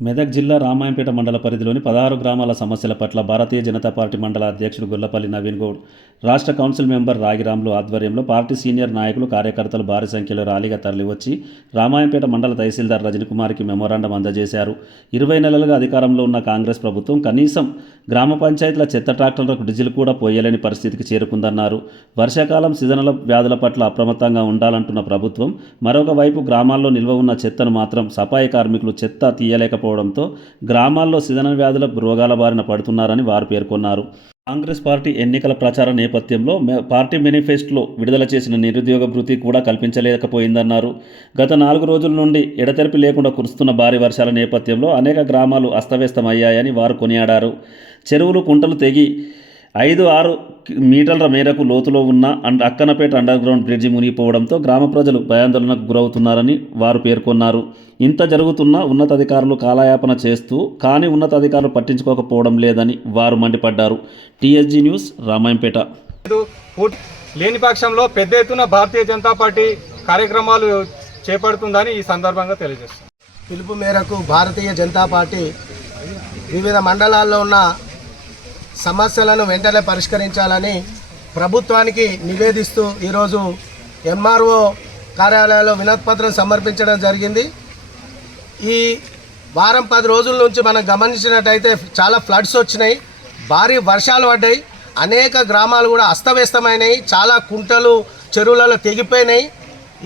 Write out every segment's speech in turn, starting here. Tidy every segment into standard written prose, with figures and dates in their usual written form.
మెదక్ జిల్లా రామాయంపేట మండల పరిధిలోని 16 గ్రామాల సమస్యల పట్ల భారతీయ జనతా పార్టీ మండల అధ్యక్షుడు గొల్లపల్లి నవీన్ గౌడ్, రాష్ట్ర కౌన్సిల్ మెంబర్ రాగిరాములు ఆధ్వర్యంలో పార్టీ సీనియర్ నాయకులు, కార్యకర్తలు భారీ సంఖ్యలో ర్యాలీగా తరలివచ్చి రామాయంపేట మండల తహసీల్దార్ రజనీకుమార్కి మెమోరాండం అందజేశారు. 20 నెలలుగా అధికారంలో ఉన్న కాంగ్రెస్ ప్రభుత్వం కనీసం గ్రామ పంచాయతీల చెత్త ట్రాక్టర్లకు డీజిల్ కూడా పోయలేని పరిస్థితికి చేరుకుందన్నారు. వర్షాకాలం సీజనల్ వ్యాధుల పట్ల అప్రమత్తంగా ఉండాలంటున్న ప్రభుత్వం మరొక వైపు గ్రామాల్లో నిల్వ ఉన్న చెత్తను మాత్రం సఫాయి కార్మికులు చెత్త తీయలేకపోవడంతో గ్రామాల్లో సీజనల్ వ్యాధుల రోగాల బారిన పడుతున్నారని వారు పేర్కొన్నారు. కాంగ్రెస్ పార్టీ ఎన్నికల ప్రచార నేపథ్యంలో పార్టీ మేనిఫెస్టోలో విడుదల చేసిన నిరుద్యోగ భృతి కూడా కల్పించలేకపోయిందన్నారు. గత 4 రోజుల నుండి ఎడతెరిపి లేకుండా కురుస్తున్న భారీ వర్షాల నేపథ్యంలో అనేక గ్రామాలు అస్తవ్యస్తమయ్యాయని వారు కొనియాడారు. చెరువులు, కుంటలు తెగి 5-6 మీటర్ల మేరకు లోతులో ఉన్న అక్కనపేట అండర్ గ్రౌండ్ బ్రిడ్జి మునిగిపోవడంతో గ్రామ ప్రజలు భయాందోళనకు గురవుతున్నారని వారు పేర్కొన్నారు. ఇంత జరుగుతున్నా ఉన్నతాధికారులు కాలయాపన చేస్తూ కానీ ఉన్నతాధికారులు పట్టించుకోకపోవడం లేదని వారు మండిపడ్డారు. TSG news, Ramayampet. లేని పక్షంలో పెద్ద ఎత్తున భారతీయ జనతా పార్టీ కార్యక్రమాలు చేపడుతుందని ఈ సందర్భంగా తెలియజేస్తుంది. పిలుపు మేరకు భారతీయ జనతా పార్టీ వివిధ మండలాల్లో ఉన్న సమస్యలను వెంటనే పరిష్కరించాలని ప్రభుత్వానికి నివేదిస్తూ ఈరోజు ఎంఆర్ఓ కార్యాలయంలో వినతిపత్రం సమర్పించడం జరిగింది. ఈ వారం 10 రోజుల నుంచి మనం గమనించినట్టయితే చాలా ఫ్లడ్స్ వచ్చినాయి, భారీ వర్షాలు పడ్డాయి, అనేక గ్రామాలు కూడా అస్తవ్యస్తమైనవి, చాలా కుంటలు చెరువులలో తెగిపోయినాయి.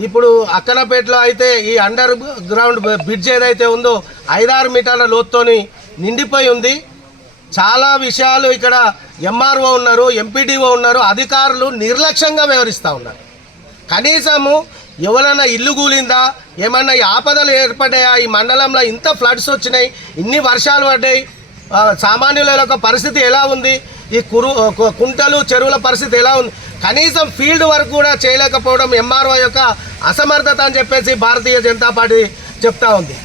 ఇప్పుడు అక్కనపేటలో అయితే ఈ అండర్ గ్రౌండ్ బ్రిడ్జ్ ఏదైతే ఉందో 5-6 మీటర్ల లోతుతోని నిండిపోయి ఉంది. చాలా విషయాలు ఇక్కడ ఎంఆర్ఓ ఉన్నారు, ఎంపీడీఓ ఉన్నారు, అధికారులు నిర్లక్ష్యంగా వ్యవహరిస్తూ ఉన్నారు. కనీసము ఎవరైనా ఇల్లు కూలిందా, ఏమన్నా ఆపదలు ఏర్పడ్డాయా, ఈ మండలంలో ఇంత ఫ్లడ్స్ వచ్చినాయి, ఇన్ని వర్షాలు పడ్డాయి, సామాన్యుల యొక్క పరిస్థితి ఎలా ఉంది, ఈ కుంటలు చెరువుల పరిస్థితి ఎలా ఉంది, కనీసం ఫీల్డ్ వర్క్ కూడా చేయలేకపోవడం ఎంఆర్ఓ యొక్క అసమర్థత అని చెప్పేసి భారతీయ జనతా పార్టీ చెప్తా ఉంది.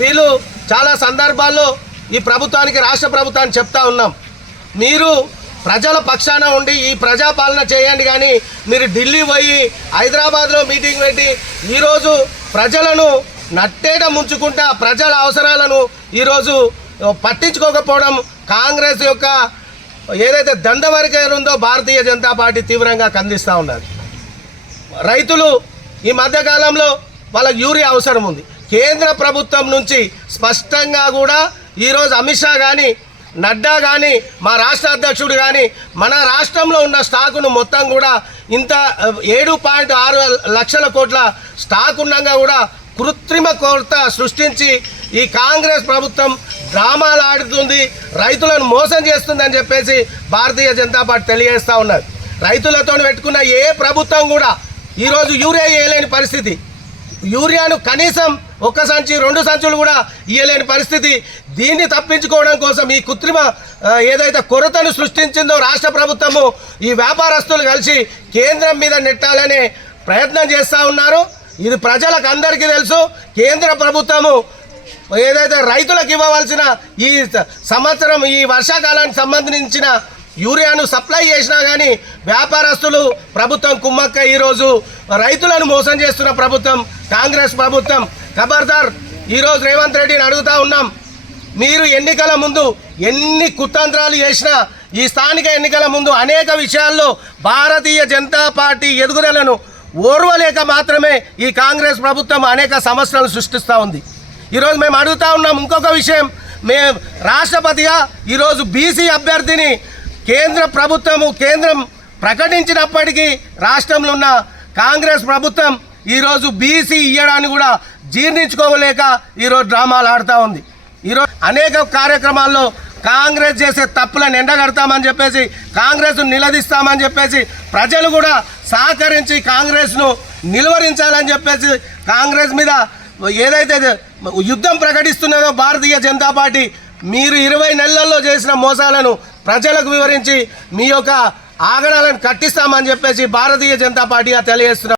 వీళ్ళు చాలా సందర్భాల్లో ఈ ప్రభుత్వానికి, రాష్ట్ర ప్రభుత్వానికి చెప్తా ఉన్నాం, మీరు ప్రజల పక్షాన ఉండి ఈ ప్రజాపాలన చేయండి, కానీ మీరు ఢిల్లీ పోయి హైదరాబాద్లో మీటింగ్ పెట్టి ఈరోజు ప్రజలను నట్టేట ముంచుకుంటా ప్రజల అవసరాలను ఈరోజు పట్టించుకోకపోవడం కాంగ్రెస్ యొక్క ఏదైతే దండవరికైన ఉందో భారతీయ జనతా పార్టీ తీవ్రంగా ఖండిస్తూ ఉన్నారు. రైతులు ఈ మధ్యకాలంలో వాళ్ళకి యూరియా అవసరం ఉంది. కేంద్ర ప్రభుత్వం నుంచి స్పష్టంగా కూడా ఈరోజు అమిత్ షా కానీ, నడ్డా కానీ, మా రాష్ట్ర అధ్యక్షుడు కానీ మన రాష్ట్రంలో ఉన్న స్టాకును మొత్తం కూడా ఇంత 7.6 లక్షల కోట్ల స్టాక్ ఉండగా కూడా కృత్రిమ కొరత సృష్టించి ఈ కాంగ్రెస్ ప్రభుత్వం డ్రామాలు ఆడుతుంది, రైతులను మోసం చేస్తుందని చెప్పేసి భారతీయ జనతా పార్టీ తెలియజేస్తూ ఉన్నారు. రైతులతో పెట్టుకున్న ఏ ప్రభుత్వం కూడా ఈరోజు యూరియా వేయలేని పరిస్థితి, యూరియాను కనీసం 1 సంచి 2 సంచులు కూడా ఇవ్వలేని పరిస్థితి. దీన్ని తప్పించుకోవడం కోసం ఈ కృత్రిమ ఏదైతే కొరతను సృష్టించిందో రాష్ట్ర ప్రభుత్వము, ఈ వ్యాపారస్తులు కలిసి కేంద్రం మీద నెట్టాలనే ప్రయత్నం చేస్తూ ఉన్నారు. ఇది ప్రజలకు అందరికీ తెలుసు. కేంద్ర ప్రభుత్వము ఏదైతే రైతులకు ఇవ్వవలసిన ఈ సంవత్సరం ఈ వర్షాకాలానికి సంబంధించిన యూరియాను సప్లై చేసినా కానీ వ్యాపారస్తులు ప్రభుత్వం కుమ్మక్క ఈరోజు రైతులను మోసం చేస్తున్న ప్రభుత్వం కాంగ్రెస్ ప్రభుత్వం. ఖబర్దార్, ఈరోజు రేవంత్ రెడ్డిని అడుగుతూ ఉన్నాం, మీరు ఎన్నికల ముందు ఎన్ని కుతంత్రాలు చేసినా ఈ స్థానిక ఎన్నికల ముందు అనేక విషయాల్లో భారతీయ జనతా పార్టీ ఎదుగుదలను ఓర్వలేక మాత్రమే ఈ కాంగ్రెస్ ప్రభుత్వం అనేక సమస్యలను సృష్టిస్తూ ఉంది. ఈరోజు మేము అడుగుతూ ఉన్నాం ఇంకొక విషయం, మేము రాష్ట్రపతిగా ఈరోజు బీసీ అభ్యర్థిని కేంద్రం ప్రకటించినప్పటికీ రాష్ట్రంలో ఉన్న కాంగ్రెస్ ప్రభుత్వం ఈరోజు బీసీ ఇవ్వడాన్ని కూడా జీర్ణించుకోలేక ఈరోజు డ్రామాలు ఆడుతూ ఉంది. ఈరోజు అనేక కార్యక్రమాల్లో కాంగ్రెస్ చేసే తప్పులను ఎండగడతామని చెప్పేసి, కాంగ్రెస్ను నిలదీస్తామని చెప్పేసి ప్రజలు కూడా సహకరించి కాంగ్రెస్ను నిలువరించాలని చెప్పేసి కాంగ్రెస్ మీద ఏదైతే యుద్ధం ప్రకటిస్తున్నదో భారతీయ జనతా పార్టీ, మీరు 20 నెలల్లో చేసిన మోసాలను ప్రజలకు వివరించి మీ యొక్క ఆగడాలను కట్టిస్తామని చెప్పేసి భారతీయ జనతా పార్టీగా తెలియజేస్తున్నారు.